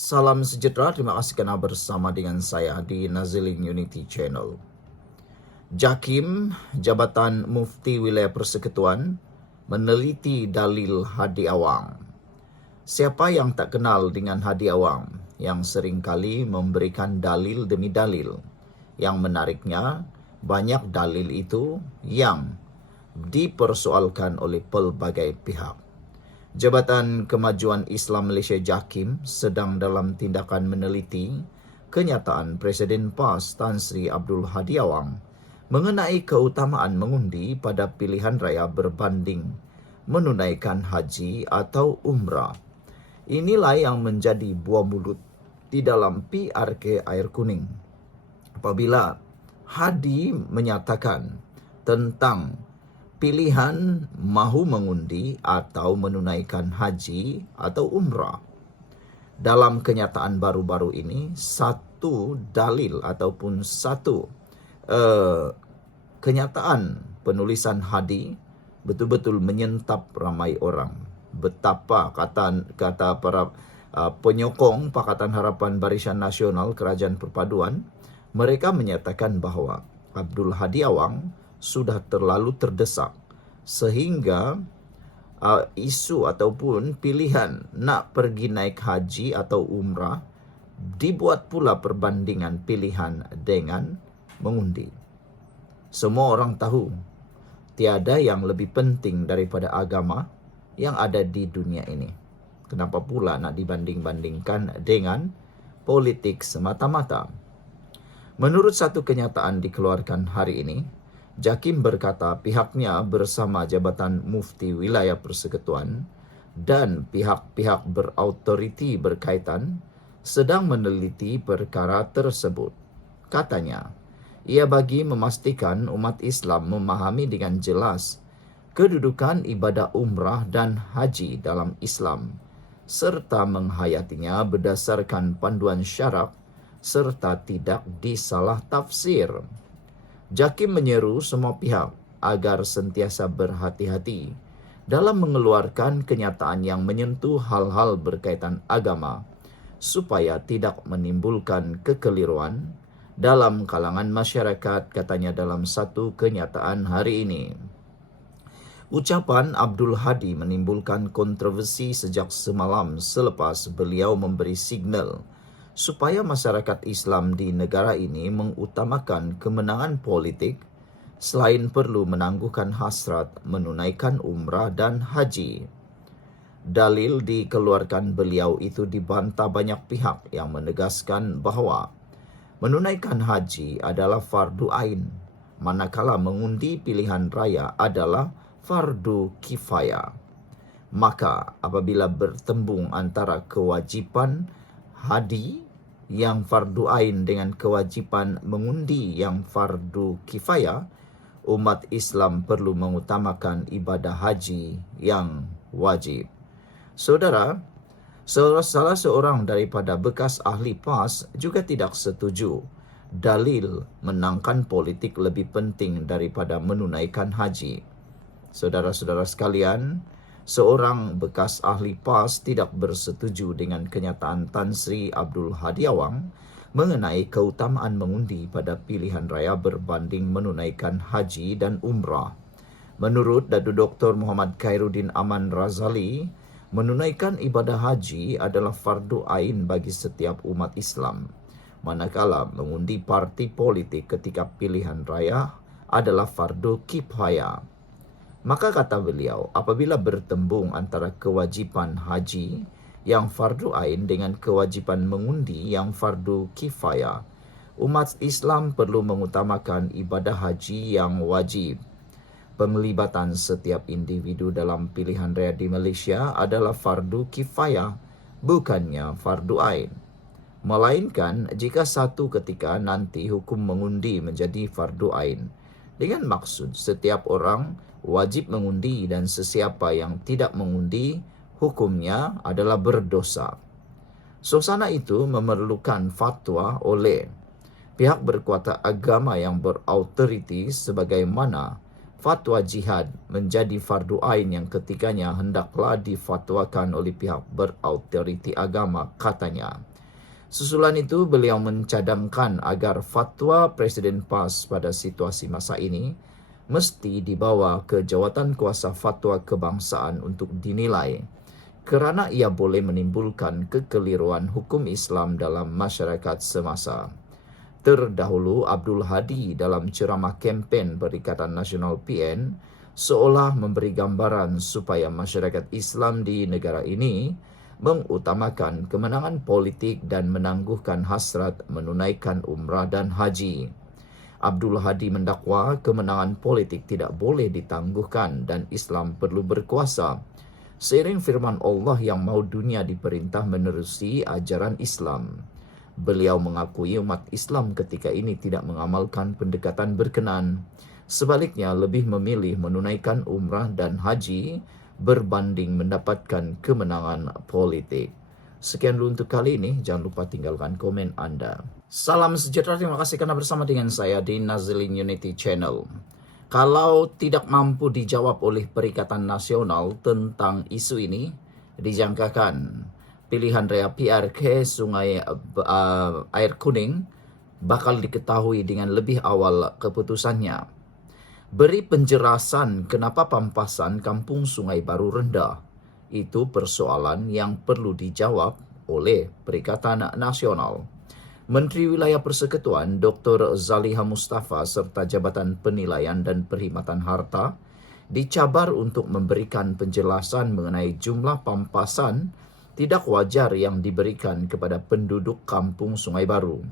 Salam sejahtera, terima kasih kerana bersama dengan saya di Naziling Unity Channel. JAKIM, Jabatan Mufti Wilayah Persekutuan, meneliti dalil Hadi Awang. Siapa yang tak kenal dengan Hadi Awang yang seringkali memberikan dalil demi dalil? Yang menariknya, banyak dalil itu yang dipersoalkan oleh pelbagai pihak. Jabatan Kemajuan Islam Malaysia JAKIM sedang dalam tindakan meneliti kenyataan Presiden PAS Tan Sri Abdul Hadi Awang mengenai keutamaan mengundi pada pilihan raya berbanding menunaikan haji atau umrah. Inilah yang menjadi buah mulut di dalam PRK Air Kuning. Apabila Hadi menyatakan tentang pilihan mahu mengundi atau menunaikan haji atau umrah. Dalam kenyataan baru-baru ini, satu dalil ataupun satu kenyataan penulisan Hadi betul-betul menyentap ramai orang. Betapa kata para penyokong Pakatan Harapan Barisan Nasional Kerajaan Perpaduan, mereka menyatakan bahawa Abdul Hadi Awang sudah terlalu terdesak sehingga isu ataupun pilihan nak pergi naik haji atau umrah dibuat pula perbandingan pilihan dengan mengundi. Semua orang tahu tiada yang lebih penting daripada agama yang ada di dunia ini. Kenapa pula nak dibanding-bandingkan dengan politik semata-mata? Menurut satu kenyataan dikeluarkan hari ini, JAKIM berkata pihaknya bersama Jabatan Mufti Wilayah Persekutuan dan pihak-pihak berautoriti berkaitan sedang meneliti perkara tersebut. Katanya, ia bagi memastikan umat Islam memahami dengan jelas kedudukan ibadah umrah dan haji dalam Islam serta menghayatinya berdasarkan panduan syarak serta tidak disalah tafsir. JAKIM menyeru semua pihak agar sentiasa berhati-hati dalam mengeluarkan kenyataan yang menyentuh hal-hal berkaitan agama supaya tidak menimbulkan kekeliruan dalam kalangan masyarakat, katanya dalam satu kenyataan hari ini. Ucapan Abdul Hadi menimbulkan kontroversi sejak semalam selepas beliau memberi signal supaya masyarakat Islam di negara ini mengutamakan kemenangan politik selain perlu menangguhkan hasrat menunaikan umrah dan haji. Dalil dikeluarkan beliau itu dibantah banyak pihak yang menegaskan bahawa menunaikan haji adalah fardu ain, manakala mengundi pilihan raya adalah fardu kifayah. Maka apabila bertembung antara kewajipan Hadi yang fardu ain dengan kewajipan mengundi yang fardu kifayah, umat Islam perlu mengutamakan ibadah haji yang wajib. Saudara, salah seorang daripada bekas ahli PAS juga tidak setuju dalil menangkan politik lebih penting daripada menunaikan haji. Saudara-saudara sekalian, seorang bekas ahli PAS tidak bersetuju dengan kenyataan Tan Sri Abdul Hadi Awang mengenai keutamaan mengundi pada pilihan raya berbanding menunaikan haji dan umrah. Menurut Datuk Dr. Muhammad Khairuddin Aman Razali, menunaikan ibadah haji adalah fardu ain bagi setiap umat Islam, manakala mengundi parti politik ketika pilihan raya adalah fardu kifayah. Maka kata beliau, apabila bertembung antara kewajipan haji yang fardu ain dengan kewajipan mengundi yang fardu kifayah, umat Islam perlu mengutamakan ibadah haji yang wajib. Penglibatan setiap individu dalam pilihan raya di Malaysia adalah fardu kifayah, bukannya fardu ain. Melainkan jika satu ketika nanti hukum mengundi menjadi fardu ain, dengan maksud setiap orang wajib mengundi dan sesiapa yang tidak mengundi hukumnya adalah berdosa. Suasana itu memerlukan fatwa oleh pihak berkuasa agama yang berautoriti sebagaimana fatwa jihad menjadi fardu ain yang ketiganya hendaklah difatwakan oleh pihak berautoriti agama, katanya. Susulan itu, beliau mencadangkan agar fatwa Presiden PAS pada situasi masa ini mesti dibawa ke Jawatan Kuasa Fatwa Kebangsaan untuk dinilai, kerana ia boleh menimbulkan kekeliruan hukum Islam dalam masyarakat semasa. Terdahulu, Abdul Hadi dalam ceramah kempen Perikatan Nasional PN seolah memberi gambaran supaya masyarakat Islam di negara ini mengutamakan kemenangan politik dan menangguhkan hasrat menunaikan umrah dan haji. Abdul Hadi mendakwa kemenangan politik tidak boleh ditangguhkan dan Islam perlu berkuasa. Seiring firman Allah yang mahu dunia diperintah menerusi ajaran Islam. Beliau mengakui umat Islam ketika ini tidak mengamalkan pendekatan berkenan. Sebaliknya, lebih memilih menunaikan umrah dan haji berbanding mendapatkan kemenangan politik. Sekian dulu untuk kali ini. Jangan lupa tinggalkan komen Anda. Salam sejahtera, terima kasih karena bersama dengan saya di Nazilin Unity Channel. Kalau tidak mampu dijawab oleh Perikatan Nasional tentang isu ini, dijangkakan pilihan raya PRK Sungai Air Kuning bakal diketahui dengan lebih awal keputusannya. Beri penjelasan kenapa pampasan Kampung Sungai Baru rendah. Itu persoalan yang perlu dijawab oleh Perikatan Nasional. Menteri Wilayah Persekutuan Dr. Zaliha Mustafa serta Jabatan Penilaian dan Perkhidmatan Harta dicabar untuk memberikan penjelasan mengenai jumlah pampasan tidak wajar yang diberikan kepada penduduk Kampung Sungai Baru.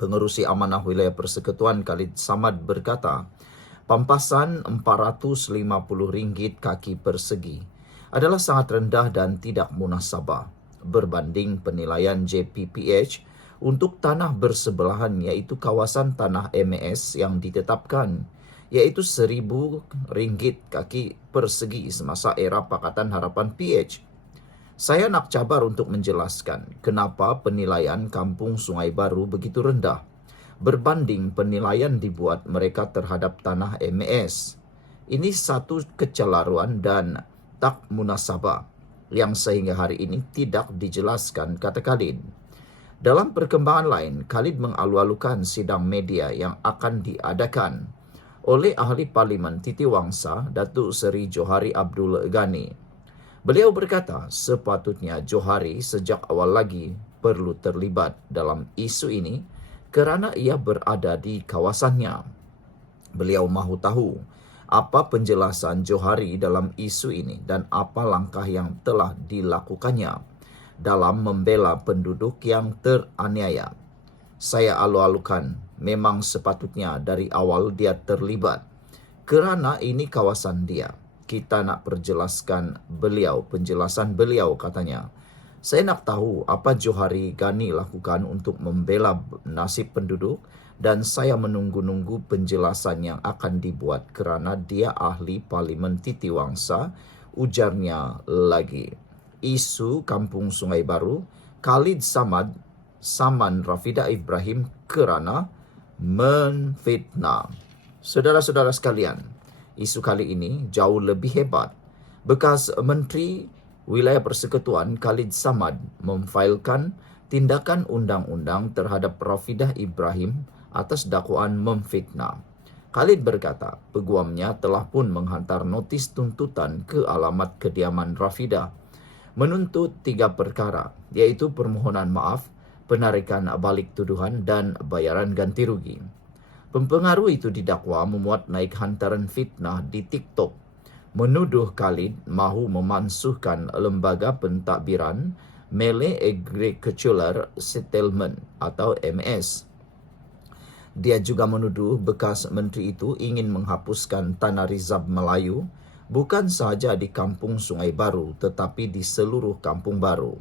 Pengerusi Amanah Wilayah Persekutuan Khalid Samad berkata, pampasan RM450 kaki persegi adalah sangat rendah dan tidak munasabah berbanding penilaian JPPH untuk tanah bersebelahan, yaitu kawasan tanah MES yang ditetapkan, yaitu RM1,000 kaki persegi semasa era Pakatan Harapan PH. Saya nak cabar untuk menjelaskan kenapa penilaian Kampung Sungai Baru begitu rendah berbanding penilaian dibuat mereka terhadap tanah MES. Ini satu kecelaruan dan tak munasabah yang sehingga hari ini tidak dijelaskan, kata Khalid. Dalam perkembangan lain, Khalid mengalu-alukan sidang media yang akan diadakan oleh Ahli Parlimen Titiwangsa, Datuk Seri Johari Abdul Ghani. Beliau berkata, sepatutnya Johari sejak awal lagi perlu terlibat dalam isu ini kerana ia berada di kawasannya. Beliau mahu tahu apa penjelasan Johari dalam isu ini dan apa langkah yang telah dilakukannya dalam membela penduduk yang teraniaya. Saya alu-alukan, memang sepatutnya dari awal dia terlibat kerana ini kawasan dia. Kita nak penjelasan beliau, katanya. Saya nak tahu apa Johari Ghani lakukan untuk membela nasib penduduk dan saya menunggu-nunggu penjelasan yang akan dibuat kerana dia ahli Parlimen Titiwangsa, ujarnya lagi. Isu Kampung Sungai Baru, Khalid Samad saman Rafidah Ibrahim kerana menfitnah. Saudara-saudara sekalian, isu kali ini jauh lebih hebat. Bekas Menteri Wilayah Persekutuan Khalid Samad memfailkan tindakan undang-undang terhadap Rafidah Ibrahim atas dakwaan memfitnah. Khalid berkata, peguamnya telah pun menghantar notis tuntutan ke alamat kediaman Rafidah menuntut 3 perkara, iaitu permohonan maaf, penarikan balik tuduhan dan bayaran ganti rugi. Pempengaruh itu didakwa memuat naik hantaran fitnah di TikTok, menuduh Khalid mahu memansuhkan lembaga pentadbiran Malay Agricultural Settlement atau MES. Dia juga menuduh bekas menteri itu ingin menghapuskan tanah rizab Melayu bukan sahaja di Kampung Sungai Baru tetapi di seluruh Kampung Baru.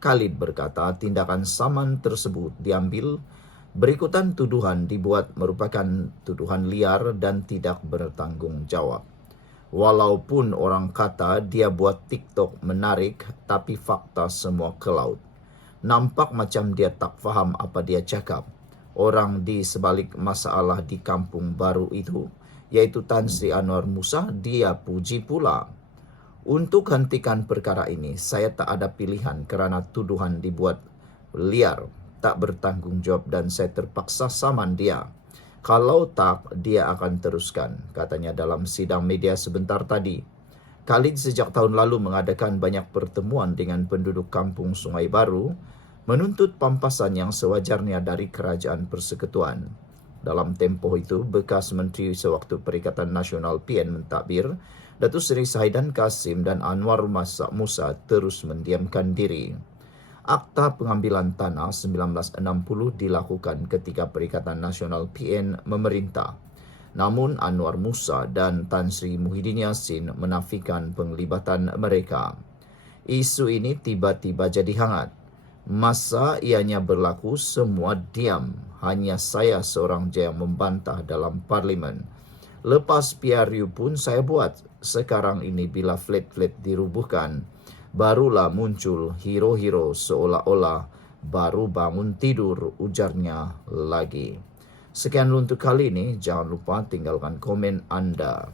Khalid berkata tindakan saman tersebut diambil berikutan tuduhan dibuat merupakan tuduhan liar dan tidak bertanggungjawab. Walaupun orang kata dia buat TikTok menarik, tapi fakta semua ke laut. Nampak macam dia tak faham apa dia cakap. Orang di sebalik masalah di Kampung Baru itu yaitu Tan Sri Anwar Musa, dia puji pula. Untuk hentikan perkara ini, saya tak ada pilihan kerana tuduhan dibuat liar, tak bertanggung jawab dan saya terpaksa saman dia. Kalau tak, dia akan teruskan, katanya dalam sidang media sebentar tadi. Khalid sejak tahun lalu mengadakan banyak pertemuan dengan penduduk kampung Sungai Baru, menuntut pampasan yang sewajarnya dari Kerajaan Persekutuan. Dalam tempoh itu, bekas Menteri Sewaktu Perikatan Nasional PN mentadbir, Datuk Seri Sahidan Kasim dan Anwar Musa terus mendiamkan diri. Akta pengambilan tanah 1960 dilakukan ketika Perikatan Nasional PN memerintah. Namun Anwar Musa dan Tan Sri Muhyiddin Yassin menafikan penglibatan mereka. Isu ini tiba-tiba jadi hangat. Masa ianya berlaku, semua diam. Hanya saya seorang je yang membantah dalam parlimen. Lepas PRU pun saya buat. Sekarang ini bila flat-flat dirubuhkan, barulah muncul hero-hero seolah-olah baru bangun tidur, ujarnya lagi. Sekian untuk kali ini. Jangan lupa tinggalkan komen anda.